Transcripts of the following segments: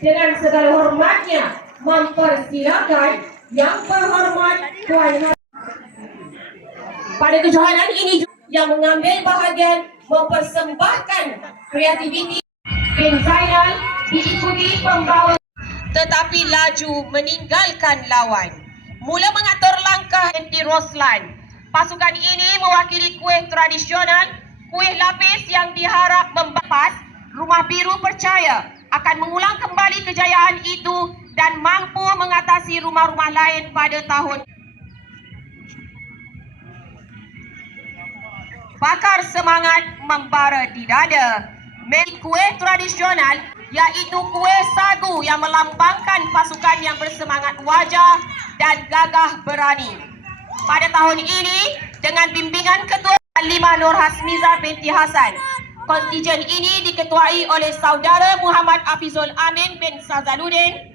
dengan segala hormatnya mempersilakan Yang Berhormat Tuan pada kejohanan ini yang mengambil bahagian mempersembahkan kreativiti Bin Zainal diikuti pembawa tetapi laju meninggalkan lawan. Mula mengatur langkah Andy Roslan. Pasukan ini mewakili kuih tradisional, kuih lapis yang diharap membapas. Rumah Biru percaya akan mengulang kembali kejayaan itu dan mampu mengatasi rumah-rumah lain pada tahun. Bakar semangat membara di dada. Kuih tradisional iaitu kuih sagu yang melambangkan pasukan yang bersemangat wajah dan gagah berani. Pada tahun ini dengan bimbingan Ketua Halimah Nur Hasmiza binti Hasan, kontijen ini diketuai oleh saudara Muhammad Afizul Amin bin Sazaluddin.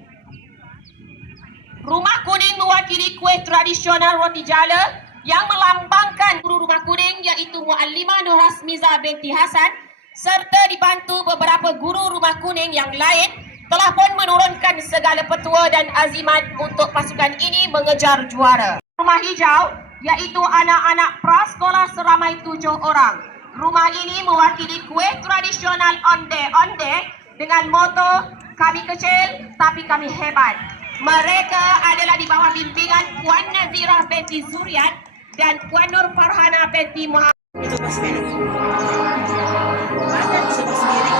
Rumah Kuning mewakili kuih tradisional roti jala yang melambangkan guru Rumah Kuning iaitu Muallimah Nur Hasmiza binti Hasan serta dibantu beberapa guru Rumah Kuning yang lain telah pun menurunkan segala petua dan azimat untuk pasukan ini mengejar juara. Rumah Hijau iaitu anak-anak prasekolah seramai 7 orang. Rumah ini mewakili kuih tradisional onde-onde dengan moto kami kecil tapi kami hebat. Mereka adalah di bawah bimbingan Puan Nazirah binti Zuriat dan Puan Nur Farhana binti Muhammad. Itu pas sendiri. Ada bisa pas sendiri.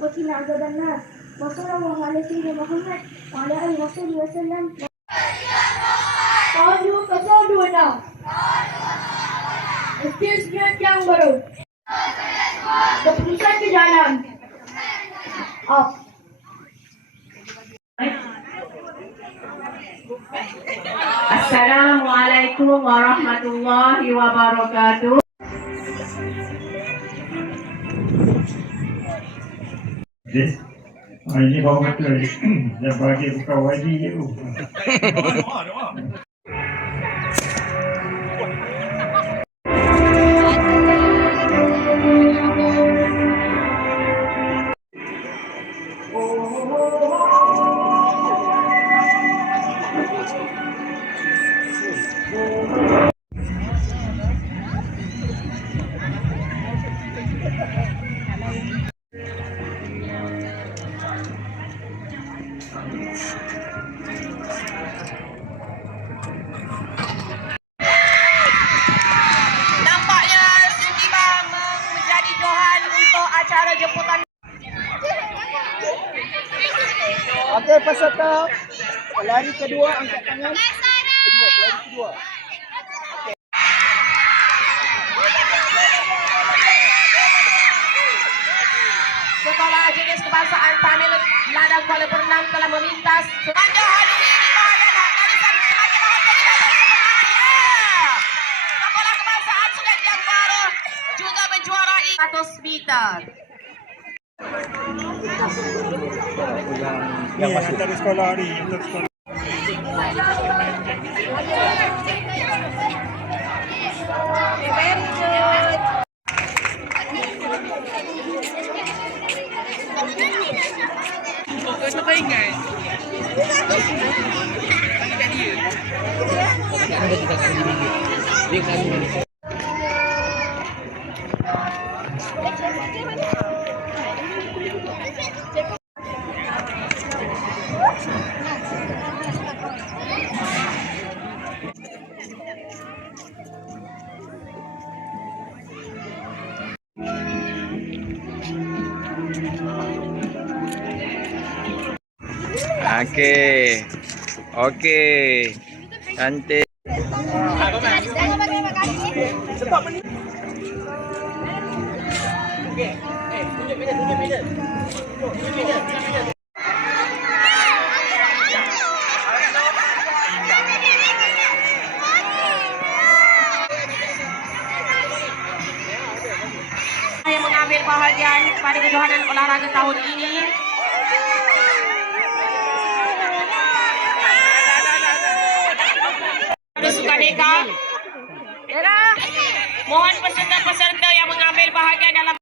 وكنا عذاب النار وصلى الله على سيدنا محمد وعلى آله وصحبه وسلم. Saudara kesaudara, Istismiyat yang baru, keputusan ke jalan. Assalamualaikum warahmatullahi wabarakatuh. Ini bawa betul. Yang bagi buka wajib je tu. Nampaknya tiba menjadi johan untuk acara jemputan. Okey, peserta pelari kedua angkat tangan. Pelari kedua. Sekolah Jenis Kebangsaan Tamil Ladang Kuala Bernam telah memintas anda hadiri di bahagian barisan semakin bahagia di dalam Sekolah Kebangsaan Sungai Tiang Baru juga menjuarai 100 meter. Yang antara sekolah ni, antara sekolah. Kau tak ingat? Okey. Okey. Cantik. Cepat menit. Okey. Tunjuk meja. Yang mengambil bahagian berbahagian pada kejohanan olahraga tahun ini. Sukaneka. Mohon peserta-peserta yang mengambil bahagian dalam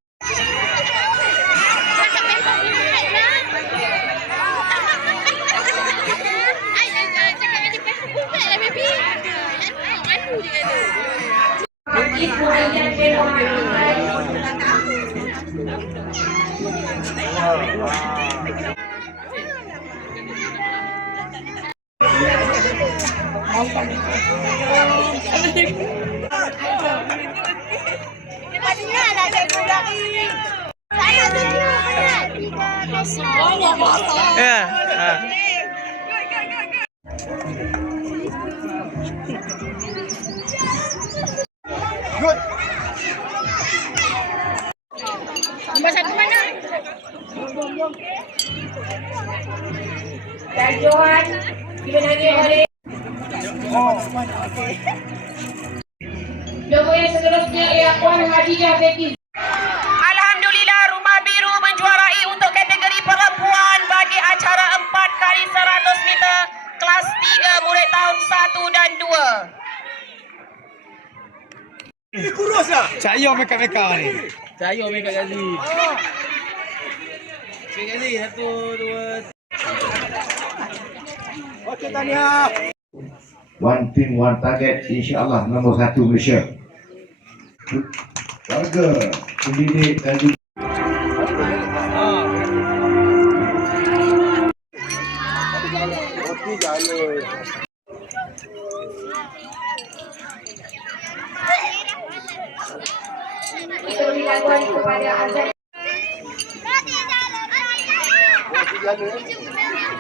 Ya. Good. nombor 1 mana? Dan Johan dimenangi oleh nombor yang seterusnya ialah Puan Hadiah Betty. Alhamdulillah, Rumah Biru menjuarai untuk kategori perempuan bagi acara 4x100 meter kelas 3 murid tahun 1 dan 2. Ini kurus lah. Saya meka-meka ni. Saya Omega Gazi. Omega Gazi 1, 2. Okey, Tania. One team, one target. InsyaAllah nombor 1 Malaysia. Warga, pendidik dan juga Okey, jalan. Kita beri bantuan kepada Azad. Okey, jalan.